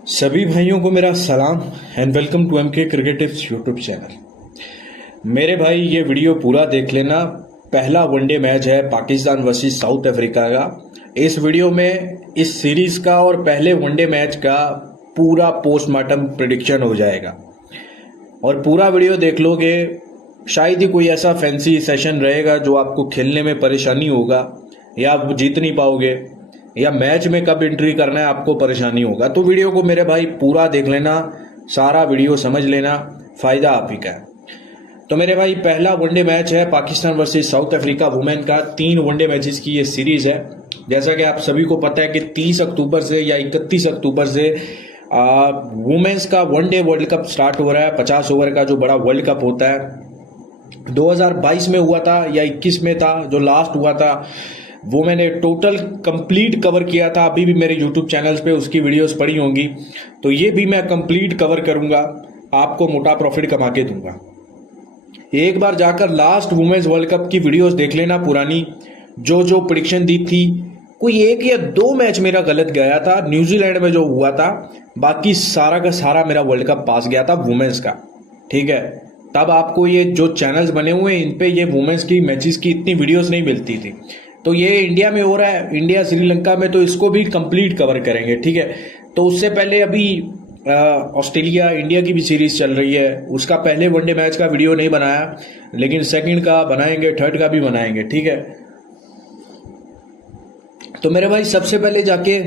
सभी भाइयों को मेरा सलाम and welcome to MK cricket tips YouTube channel. मेरे भाई ये वीडियो पूरा देख लेना। पहला वनडे मैच है पाकिस्तान वर्सेस साउथ अफ्रीका का। इस वीडियो में इस सीरीज का और पहले वनडे मैच का पूरा पोस्टमार्टम प्रेडिक्शन हो जाएगा और पूरा वीडियो देख लोगे। शायद ही कोई ऐसा फैंसी सेशन रहेगा जो आपको खेलने में परेशानी होगा या आप जीत नहीं पाओगे या मैच में कब एंट्री करना है आपको परेशानी होगा। तो वीडियो को मेरे भाई पूरा देख लेना, सारा वीडियो समझ लेना, फायदा आप ही का है। तो मेरे भाई पहला वनडे मैच है Pakistan versus south Africa women का। 3 वनडे मैचेस की ये सीरीज है। जैसा कि आप सभी को पता है कि 30 अक्टूबर से या 31 अक्टूबर से वुमेन्स का वनडे वर्ल्ड कप स्टार्ट हो रहा है। 50 ओवर का जो बड़ा वर्ल्ड कप होता है 2022 में हुआ था या 21 में था जो लास्ट हुआ था, वो मैंने टोटल कंप्लीट कवर किया था। अभी भी मेरे यूट्यूब चैनल्स पे उसकी वीडियोस पड़ी होंगी, तो ये भी मैं कंप्लीट कवर करूंगा, आपको मोटा प्रॉफिट कमा के दूंगा। एक बार जाकर लास्ट वुमेन्स वर्ल्ड कप की वीडियोस देख लेना पुरानी, जो प्रेडिक्शन दी थी। कोई 1 या 2 मैच मेरा गलत गया था न्यूजीलैंड में जो हुआ था, बाकी सारा का सारा मेरा वर्ल्ड कप पास गया था वुमेन्स का। ठीक है, तब आपको ये जो चैनल्स बने हुए हैं इन पे ये वुमेन्स की मैचेस की इतनी वीडियोस नहीं मिलती थी। तो ये इंडिया में हो रहा है, इंडिया श्रीलंका में, तो इसको भी कंप्लीट कवर करेंगे। ठीक है, तो उससे पहले अभी ऑस्ट्रेलिया इंडिया की भी सीरीज चल रही है, उसका पहले वनडे मैच का वीडियो नहीं बनाया, लेकिन सेकंड का बनाएंगे, थर्ड का भी बनाएंगे। ठीक है, तो मेरे भाई सबसे पहले जाके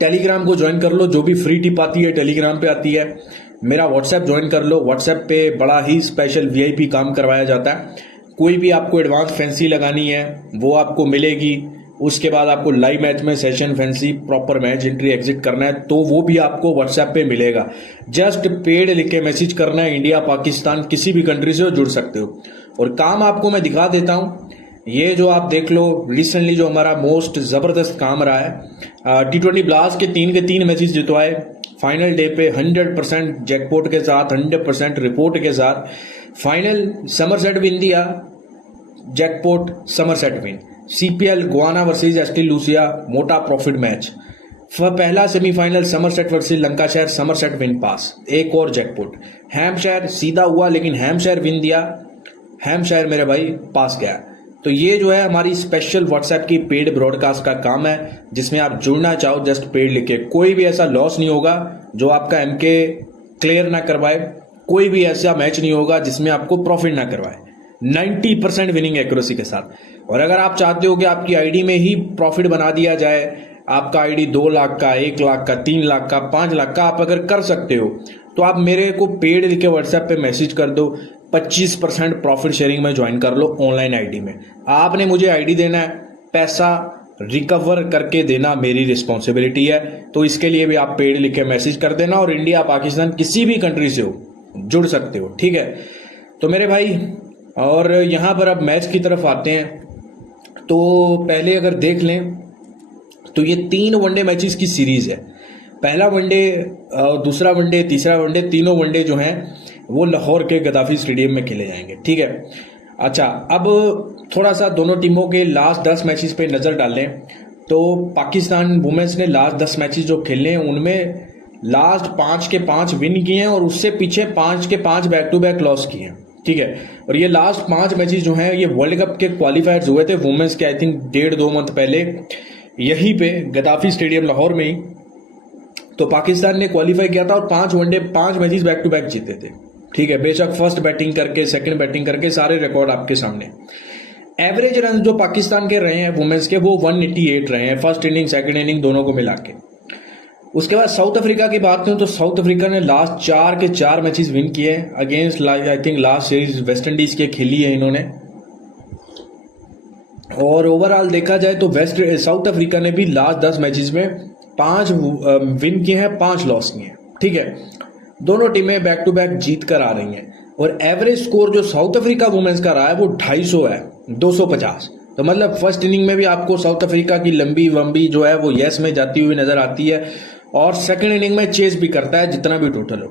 टेलीग्राम को ज्वाइन कर लो। जो भी फ्री टिप आती है टेलीग्राम पे आती है। मेरा व्हाट्सएप ज्वाइन कर लो। व्हाट्सएप पे बड़ा ही स्पेशल वीआईपी काम करवाया जाता है। कोई भी आपको एडवांस फैंसी लगानी है वो आपको मिलेगी। उसके बाद आपको लाइव मैच में session fancy proper match entry exit करना है तो वो भी आपको व्हाट्सएप पे मिलेगा। जस्ट पेड लिख के मैसेज करना है, इंडिया पाकिस्तान किसी भी कंट्री से जुड़ सकते हो। और काम आपको मैं दिखा देता हूं, ये जो आप देख लो रिसेंटली जो हमारा मोस्ट जबरदस्त काम रहा है, T20 ब्लास्ट के 3 के 3 मैचेस जितवाए फाइनल डे पे 100% जैकपॉट के साथ, 100% रिपोर्ट के साथ। फाइनल समरसेट विन दिया, jackpot Somerset win. CPL Guyana versus ST Lucia मोटा प्रॉफिट मैच। पहला semifinal Somerset versus Lancashire, Somerset win pass, एक और जैकपॉट। हैम्पशायर सीधा हुआ लेकिन हैम्पशायर विन दिया, हैम्पशायर मेरे भाई पास गया। तो ये जो है हमारी स्पेशल व्हाट्सएप की पेड ब्रॉडकास्ट का काम है, जिसमें आप जुड़ना चाहो जस्ट पेड लिखे। कोई भी ऐसा लॉस नहीं होगा जो आपका एमके क्लियर ना करवाए, कोई भी ऐसा मैच नहीं होगा जिसमें आपको प्रॉफिट ना करवाए। 90% विनिंग एक्यूरेसी के साथ। और अगर आप चाहते हो कि आपकी आईडी में ही प्रॉफिट बना दिया जाए, आपका आईडी 2 लाख का, 1 लाख का, 3 लाख का, 5 लाख का आप अगर कर सकते हो तो आप मेरे को पेड लिख के व्हाट्सएप पे मैसेज कर दो। 25% प्रॉफिट शेयरिंग में ज्वाइन कर लो ऑनलाइन आईडी में। आपने मुझे आईडी देना है, पैसा रिकवर करके देना मेरी रिस्पॉन्सिबिलिटी है। तो इसके लिए भी आप पेड लिख के मैसेज कर देना और इंडिया पाकिस्तान किसी भी कंट्री से हो जुड़ सकते हो। ठीक है, तो मेरे भाई और यहां पर अब मैच की तरफ आते हैं। तो पहले अगर देख लें तो ये 3 वनडे मैचेस की सीरीज है। पहला वनडे, दूसरा वनडे, तीसरा वनडे, तीनों वनडे जो हैं वो लाहौर के गद्दाफी स्टेडियम में खेले जाएंगे। ठीक है, अच्छा अब थोड़ा सा दोनों टीमों के लास्ट 10 मैचेस पे नजर डालें तो पाकिस्तान वुमेन्स ने लास्ट 10 मैचेस जो खेले हैं उनमें लास्ट 5 के 5 विन किए हैं और उससे पीछे 5 के 5 बैक टू बैक लॉस किए हैं। ठीक है, और ये लास्ट 5 मैचेस जो हैं ये वर्ल्ड कप के क्वालिफायर्स हुए थे वुमेन्स के, आई थिंक 1.5-2 मंथ पहले यहीं पे गद्दाफी स्टेडियम लाहौर में ही। तो पाकिस्तान ने क्वालिफाई किया था और 5 one day 5 matches back to back जीते थे। ठीक है, बेशक फर्स्ट बैटिंग करके, सेकंड बैटिंग करके, सारे रिकॉर्ड आपके सामने। एवरेज रन जो पाकिस्तान के रहे हैं वुमेन्स के वो 188 रहे हैं, फर्स्ट इनिंग सेकंड इनिंग दोनों को मिला के। उसके बाद साउथ अफ्रीका की बात करें तो साउथ अफ्रीका ने लास्ट 4 के 4 मैचेस विन किए against, I think last series West Indies के खेली है इन्होंने। और ओवरऑल देखा जाए तो साउथ अफ्रीका ने भी लास्ट 10 मैचेस में 5 विन किए हैं, 5 लॉस किए हैं। ठीक है, दोनों टीमें बैक टू बैक जीत कर आ रही हैं और एवरेज स्कोर जो साउथ अफ्रीका वुमेन्स का रहा है वो 250 है, 250। तो मतलब फर्स्ट इनिंग में भी आपको साउथ अफ्रीका की लंबी वंबी जो है वो यस में जाती हुई नजर आती है और सेकंड इनिंग में चेस भी करता है जितना भी टोटल हो।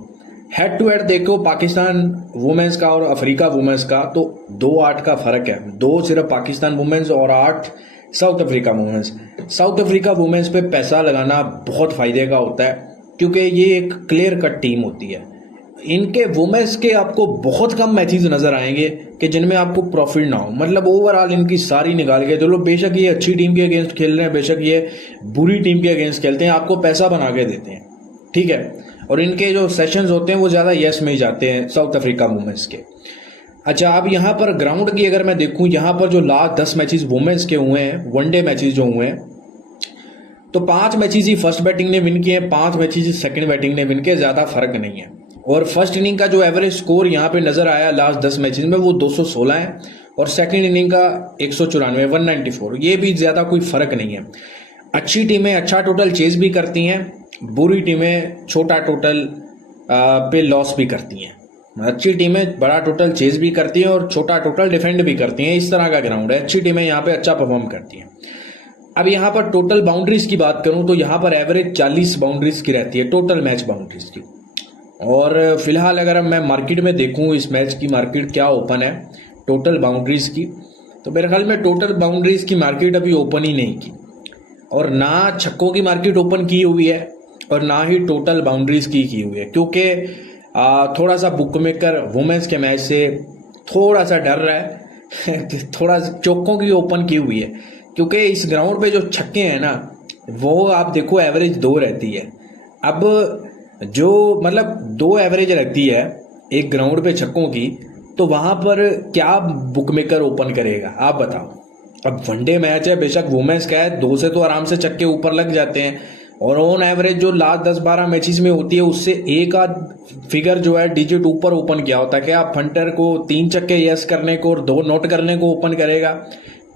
हेड टू हेड देखो पाकिस्तान वुमेन्स का और अफ्रीका वुमेन्स का तो 2-8 का फर्क है। 2 सिर्फ पाकिस्तान वुमेन्स और 8 South Africa women's. South Africa women's पे पैसा लगाना बहुत फायदे का होता है। क्योंकि ये एक क्लियर कट टीम होती है। इनके वुमेन्स के आपको बहुत कम मैचेस नजर आएंगे कि जिनमें आपको प्रॉफिट ना हो, मतलब ओवरऑल इनकी सारी निकाल के चलो, बेशक ये अच्छी टीम के अगेंस्ट खेल रहे हैं, बेशक ये बुरी टीम के अगेंस्ट खेलते हैं, आपको पैसा बना के देते हैं, ठीक है। और इनके जो सेशंस होते हैं वो ज़्यादा यस में ही जाते हैं साउथ अफ्रीका वुमेन्स के। अच्छा, अब यहाँ पर ग्राउंड की अगर मैं देखूँ, यहाँ पर जो लास्ट 10 मैचेस वुमेन्स के हुए हैं, वनडे मैचेस जो हुए हैं, तो 5 मैचेस ही फर्स्ट बैटिंग ने विन किए हैं, 5 मैचेस ही सेकंड बैटिंग ने विन किए, ज़्यादा फर्क नहीं है। और फर्स्ट इनिंग का जो एवरेज स्कोर यहाँ पे नजर आया लास्ट 10 मैचेस में वो 216 है, और सेकंड इनिंग का 194, 194, ये भी ज़्यादा कोई फर्क नहीं है। अच्छी टीमें अच्छा टोटल चेज भी करती हैं, बुरी टीमें छोटा टोटल पे लॉस भी करती हैं। अच्छी टीमें बड़ा टोटल चेज भी करती हैं और छोटा टोटल डिफेंड भी करती हैं, इस तरह का ग्राउंड है। अच्छी टीमें यहाँ पे अच्छा परफॉर्म करती हैं। अब यहाँ पर टोटल बाउंड्रीज की बात करूं तो यहाँ पर एवरेज 40 बाउंड्रीज की रहती है, टोटल मैच बाउंड्रीज की। और फिलहाल अगर मैं मार्केट में देखूं, इस मैच की मार्केट क्या ओपन है टोटल बाउंड्रीज की, तो मेरे ख्याल में टोटल बाउंड्रीज की मार्केट अभी ओपन ही नहीं की, और ना छक्कों की मार्केट ओपन की हुई है और ना ही टोटल बाउंड्रीज की हुई है, क्योंकि थोड़ा सा बुकमेकर वुमेन्स के मैच से थोड़ा सा डर रहा है थोड़ा चौकों की ओपन की हुई है, क्योंकि इस ग्राउंड पे जो छक्के हैं ना, वो आप देखो एवरेज 2 रहती है। अब जो मतलब 2 एवरेज रहती है एक ग्राउंड पे छक्कों की, तो वहां पर क्या बुकमेकर ओपन करेगा आप बताओ। अब वनडे मैच है, बेशक वुमेन्स का है, 2 से तो आराम से छक्के ऊपर लग जाते हैं, और ऑन एवरेज जो लास्ट 10-12 मैचेस में होती है उससे एक आध फिगर जो है डिजिट ऊपर ओपन किया होता है। क्या आप फंटर को 3 छक्के यस करने को और 2 नोट करने को ओपन करेगा?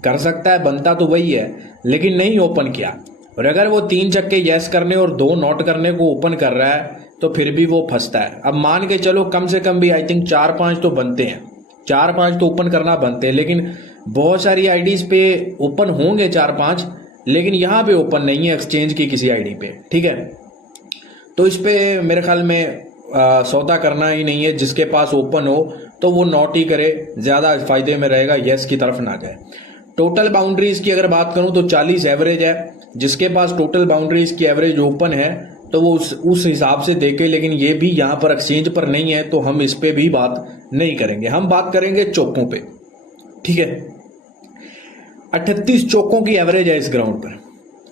कर सकता है, बनता तो वही है, लेकिन नहीं ओपन किया। और अगर वो 3 छक्के यस करने और 2 नोट करने को ओपन कर रहा है तो फिर भी वो फंसता है। अब मान के चलो कम से कम भी आई थिंक 4-5 तो बनते हैं, 4-5 तो ओपन करना बनते हैं, लेकिन बहुत सारी आईडीज पे ओपन होंगे 4-5, लेकिन यहाँ पे ओपन नहीं है एक्सचेंज की किसी आईडी पे, ठीक है। तो इस पे मेरे ख्याल में सौदा करना ही नहीं है। जिसके पास ओपन हो तो वो नॉट ही करे, ज्यादा फायदे में रहेगा, यस की तरफ ना जाए। टोटल बाउंड्रीज की अगर बात करूं तो 40 एवरेज है। जिसके पास टोटल बाउंड्रीज की एवरेज ओपन है तो वो उस हिसाब से देखे, लेकिन ये भी यहाँ पर एक्सचेंज पर नहीं है तो हम इस पे भी बात नहीं करेंगे। हम बात करेंगे चौकों पे, ठीक है। 38 चौकों की एवरेज है इस ग्राउंड पर,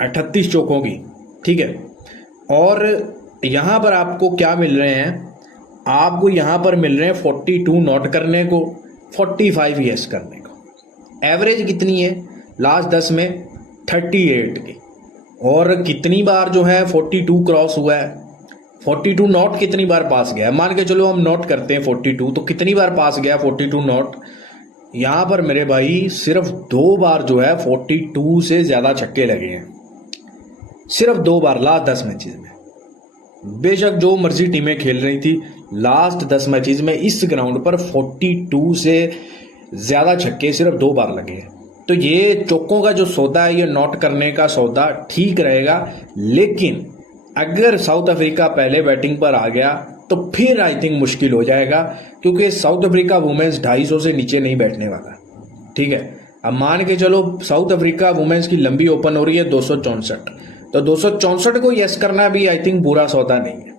38 चौकों की, ठीक है। और यहां पर आपको क्या मिल रहे हैं? आपको यहां पर मिल रहे हैं 42 नॉट करने को, 45 यस करने को। एवरेज कितनी है लास्ट 10 में? 38 की। और कितनी बार जो है 42 क्रॉस हुआ है? 42 नॉट कितनी बार पास गया? मान के चलो हम नोट करते हैं 42, तो कितनी बार पास गया 42 नॉट? यहां पर मेरे भाई सिर्फ 2 बार जो है 42 से ज्यादा छक्के लगे हैं, सिर्फ 2 बार लास्ट 10 मैचेस में। बेशक जो मर्जी टीमें खेल रही थी, लास्ट 10 मैचेस में इस ग्राउंड पर 42 से ज्यादा छक्के सिर्फ 2 बार लगे हैं। तो ये चौकों का जो सौदा है, ये नोट करने का सौदा ठीक रहेगा, लेकिन अगर साउथ अफ्रीका पहले बैटिंग पर आ गया तो फिर आई थिंक मुश्किल हो जाएगा, क्योंकि साउथ अफ्रीका वुमेन्स 250 से नीचे नहीं बैठने वाला, ठीक है। अब मान के चलो साउथ अफ्रीका वुमेन्स की लंबी ओपन हो रही है 264, तो 264 को यस करना भी आई थिंक बुरा सौदा नहीं है।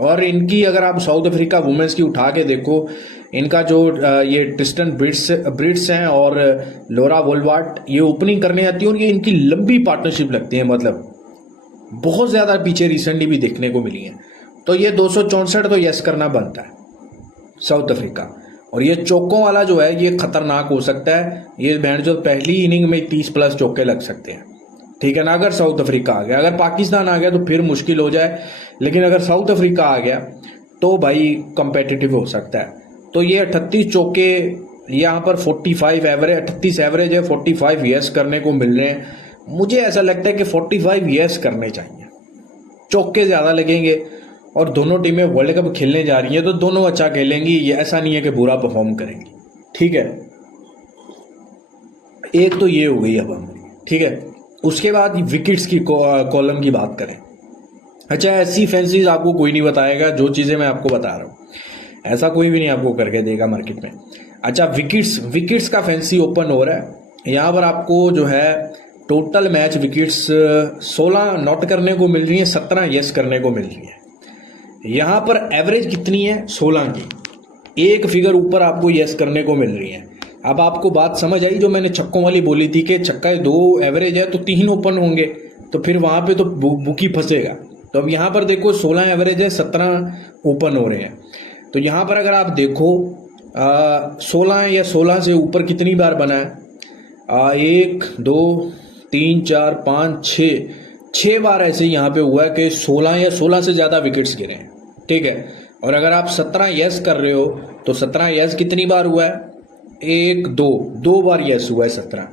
और इनकी अगर आप साउथ अफ्रीका वुमेन्स की उठा के देखो, इनका जो ये ट्रिस्टन ब्रिट्स हैं और लोरा वोल्वार्ट, ये ओपनिंग करने आती है और ये इनकी लंबी पार्टनरशिप लगती है, मतलब बहुत ज्यादा पीछे रिसेंटली भी देखने को मिली है। तो ये 264 तो यस करना बनता है साउथ अफ्रीका। और ये चौकों वाला जो है ये खतरनाक हो सकता है, ये बैंड जो पहली इनिंग में 30+ चौके लग सकते हैं, ठीक है ना। अगर साउथ अफ्रीका आ गया, अगर पाकिस्तान आ गया तो फिर मुश्किल हो जाए, लेकिन अगर साउथ अफ्रीका आ गया तो भाई कंपेटिटिव हो सकता है। तो ये 38 चौके यहाँ पर 45 एवरेज, 38 एवरेज है, 45 यस करने को मिल रहे हैं। मुझे ऐसा लगता है कि 45 यस करने चाहिए, चौके ज्यादा लगेंगे। और दोनों टीमें वर्ल्ड कप खेलने जा रही हैं तो दोनों अच्छा खेलेंगी, ये ऐसा नहीं है कि बुरा परफॉर्म करेंगी, ठीक है। एक तो ये हो गई अब हम, ठीक है। उसके बाद विकेट्स की कॉलम की बात करें। अच्छा, ऐसी फैंसीज आपको कोई नहीं बताएगा, जो चीजें मैं आपको बता रहा हूं ऐसा कोई भी नहीं आपको करके देगा मार्केट में। अच्छा, विकेट्स का फैंसी ओपन हो रहा है। यहां पर आपको जो है टोटल मैच विकेट्स 16 नॉट करने को मिल रही हैं, 17 यस करने को मिल रही हैं। यहाँ पर एवरेज कितनी है? 16 की। एक फिगर ऊपर आपको यस करने को मिल रही है। अब आपको बात समझ आई जो मैंने छक्कों वाली बोली थी कि छक्का 2 एवरेज है तो 3 ओपन होंगे, तो फिर वहाँ पे तो बुकी फंसेगा। तो अब यहाँ पर देखो 16 एवरेज है, 17 ओपन हो रहे हैं। तो यहाँ पर अगर आप देखो 16 या 16 से ऊपर कितनी बार बना है? 1 2 3 4 5 6 बार ऐसे यहाँ पे हुआ है कि 16 या 16 से ज़्यादा विकेट्स गिरे हैं। ठीक है। और अगर आप 17 यस कर रहे हो तो 17 यस कितनी बार हुआ है? 1 2 बार यस हुआ है 17।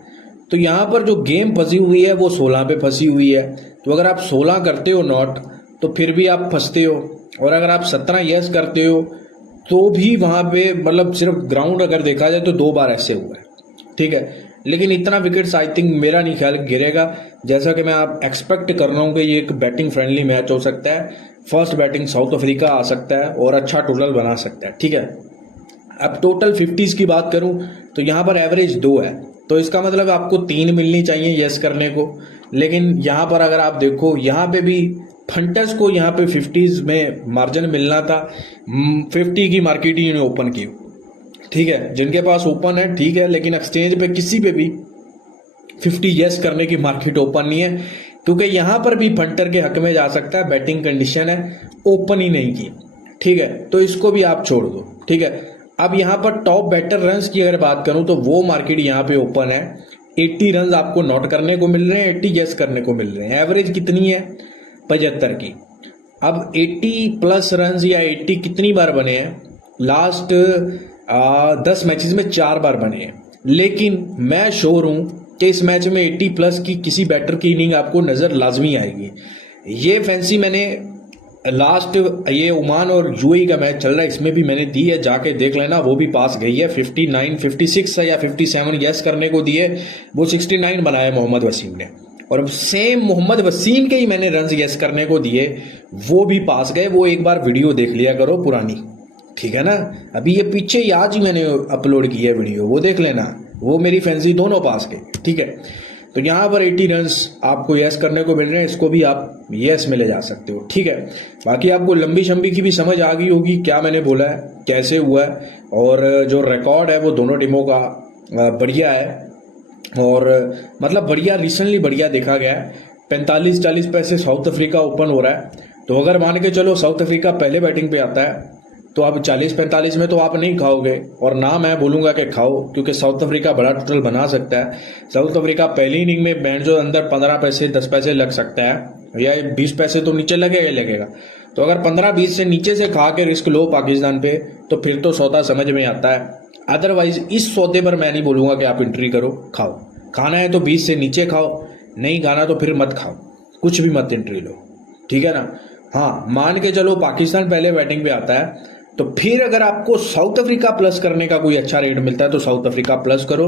तो यहाँ पर जो गेम फंसी हुई है वो 16 पे फंसी हुई है। तो अगर आप 16 करते हो नॉट तो फिर भी आप फंसते हो, और अगर आप 17 यस करते हो तो भी वहाँ पे मतलब सिर्फ ग्राउंड अगर देखा जाए तो 2 बार ऐसे हुआ है। ठीक है। लेकिन इतना विकेट्स आई थिंक मेरा नहीं ख्याल गिरेगा, जैसा कि मैं आप एक्सपेक्ट कर रहा हूँ कि ये एक बैटिंग फ्रेंडली मैच हो सकता है। फर्स्ट बैटिंग साउथ अफ्रीका आ सकता है और अच्छा टोटल बना सकता है। ठीक है। अब टोटल 50s की बात करूं तो यहाँ पर एवरेज 2 है, तो इसका मतलब आपको 3 मिलनी चाहिए यस करने को। लेकिन यहाँ पर अगर आप देखो यहाँ पे भी फंटर्स को यहाँ पे 50s में मार्जिन मिलना था। 50 की मार्केट ही इन्हें ओपन की। ठीक है। जिनके पास ओपन है ठीक है, लेकिन एक्सचेंज पे किसी पे भी 50 यस करने की मार्केट ओपन नहीं है, क्योंकि यहाँ पर भी फंटर के हक में जा सकता है। बैटिंग कंडीशन है, ओपन ही नहीं की। ठीक है। तो इसको भी आप छोड़ दो। ठीक है। अब यहाँ पर टॉप बैटर रन्स की अगर बात करूं तो वो मार्केट यहाँ पे ओपन है। 80 रन आपको नॉट करने को मिल रहे हैं, 80 यस करने को मिल रहे हैं। एवरेज कितनी है? 75 की। अब 80 प्लस रन या 80 कितनी बार बने हैं? लास्ट 10 मैचेस में 4 बार बने हैं। लेकिन मैं श्योर हूं कि इस मैच में 80 प्लस की किसी बैटर की इनिंग आपको नजर लाजमी आएगी। ये फैंसी मैंने लास्ट ये ओमान और यूएई का मैच चल रहा है, इसमें भी मैंने दी है, जाके देख लेना। वो भी पास गई है। 59 56 या 57 यस करने को दिए, वो 69 बनाया मोहम्मद वसीम ने। और सेम मोहम्मद वसीम के ही मैंने रन यस करने को दिए, वो भी पास गए। वो एक बार वीडियो देख लिया करो पुरानी। ठीक है ना। अभी ये पीछे ही आज ही मैंने अपलोड की है वीडियो, वो देख लेना। वो मेरी फैंसी दोनों पास गए। ठीक है। तो यहाँ पर 80 रन्स आपको यस करने को मिल रहे हैं, इसको भी आप यस में ले जा सकते हो। ठीक है। बाकी आपको लंबी शंबी की भी समझ आ गई होगी क्या मैंने बोला है, कैसे हुआ है, और जो रिकॉर्ड है वो दोनों टीमों का बढ़िया है। और मतलब बढ़िया, रिसेंटली बढ़िया देखा गया है। 45-40 पैसे साउथ अफ्रीका ओपन हो रहा है। तो अगर मान के चलो साउथ अफ्रीका पहले बैटिंग पे आता है तो अब 40-45 में तो आप नहीं खाओगे, और ना मैं बोलूंगा कि खाओ, क्योंकि साउथ अफ्रीका बड़ा टोटल बना सकता है। साउथ अफ्रीका पहली इनिंग में बैंड जो अंदर 15 पैसे 10 पैसे लग सकता है, या 20 पैसे तो नीचे लगेगा। तो अगर 15-20 से नीचे से खा के रिस्क लो पाकिस्तान पे तो फिर तो सौदा समझ में आता है। अदरवाइज इस सौदे पर मैं नहीं बोलूंगा कि आप एंट्री करो। खाओ, खाना है तो 20 से नीचे खाओ, नहीं खाना तो फिर मत खाओ, कुछ भी मत एंट्री लो। ठीक है ना। हाँ, मान के चलो पाकिस्तान पहले बैटिंग पे आता है तो फिर अगर आपको साउथ अफ्रीका प्लस करने का कोई अच्छा रेट मिलता है तो साउथ अफ्रीका प्लस करो,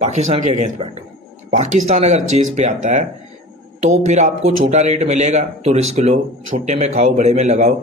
पाकिस्तान के अगेंस्ट बैठो। पाकिस्तान अगर चेस पे आता है तो फिर आपको छोटा रेट मिलेगा तो रिस्क लो, छोटे में खाओ बड़े में लगाओ।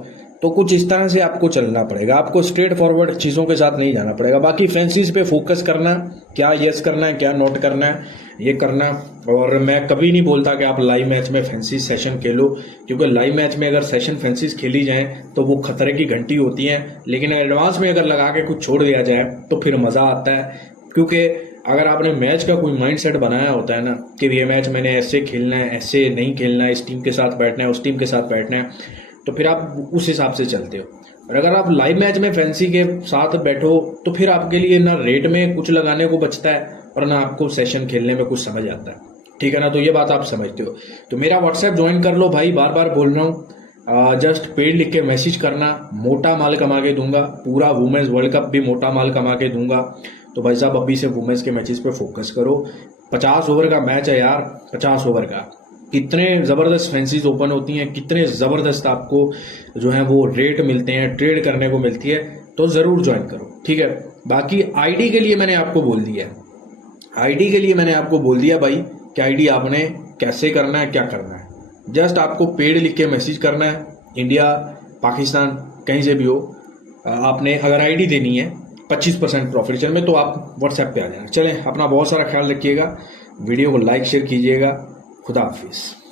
तो कुछ इस तरह से आपको चलना पड़ेगा, आपको स्ट्रेट फॉरवर्ड चीज़ों के साथ नहीं जाना पड़ेगा। बाकी फैंसीज पे फोकस करना, क्या यस करना है क्या नोट करना है ये करना। और मैं कभी नहीं बोलता कि आप लाइव मैच में फैंसी सेशन खेलो, क्योंकि लाइव मैच में अगर सेशन फैंसीज खेली जाए तो वो खतरे की घंटी होती है। लेकिन एडवांस में अगर लगा के कुछ छोड़ दिया जाए तो फिर मज़ा आता है, क्योंकि अगर आपने मैच का कोई माइंड सेट बनाया होता है ना कि ये मैच मैंने ऐसे खेलना है, ऐसे नहीं खेलना है, इस टीम के साथ बैठना है, उस टीम के साथ बैठना है, तो फिर आप उस हिसाब से चलते हो। और अगर आप लाइव मैच में फैंसी के साथ बैठो तो फिर आपके लिए ना रेट में कुछ लगाने को बचता है और ना आपको सेशन खेलने में कुछ समझ आता है। ठीक है ना। तो ये बात आप समझते हो। तो मेरा व्हाट्सएप ज्वाइन कर लो भाई, बार बार बोल रहा हूँ। जस्ट पेड लिख के मैसेज करना, मोटा माल कमा के दूंगा। पूरा वुमेन्स वर्ल्ड कप भी मोटा माल कमा के दूंगा। तो भाई साहब अभी से वुमेन्स के मैचेस पे फोकस करो। 50 ओवर का मैच है यार, 50 ओवर का। कितने ज़बरदस्त फैंसीज ओपन होती हैं, कितने ज़बरदस्त आपको जो है वो रेट मिलते हैं, ट्रेड करने को मिलती है। तो ज़रूर ज्वाइन करो। ठीक है। बाकी आईडी के लिए मैंने आपको बोल दिया है, आईडी के लिए मैंने आपको बोल दिया भाई कि आईडी आपने कैसे करना है, क्या करना है। जस्ट आपको पेड लिख के मैसेज करना है, इंडिया पाकिस्तान कहीं से भी हो। आपने अगर आईडी देनी है 25% प्रॉफिट में तो आप व्हाट्सएप पे आ जाना। चलें, अपना बहुत सारा ख्याल रखिएगा। वीडियो को लाइक शेयर कीजिएगा। खुदा हाफिज़।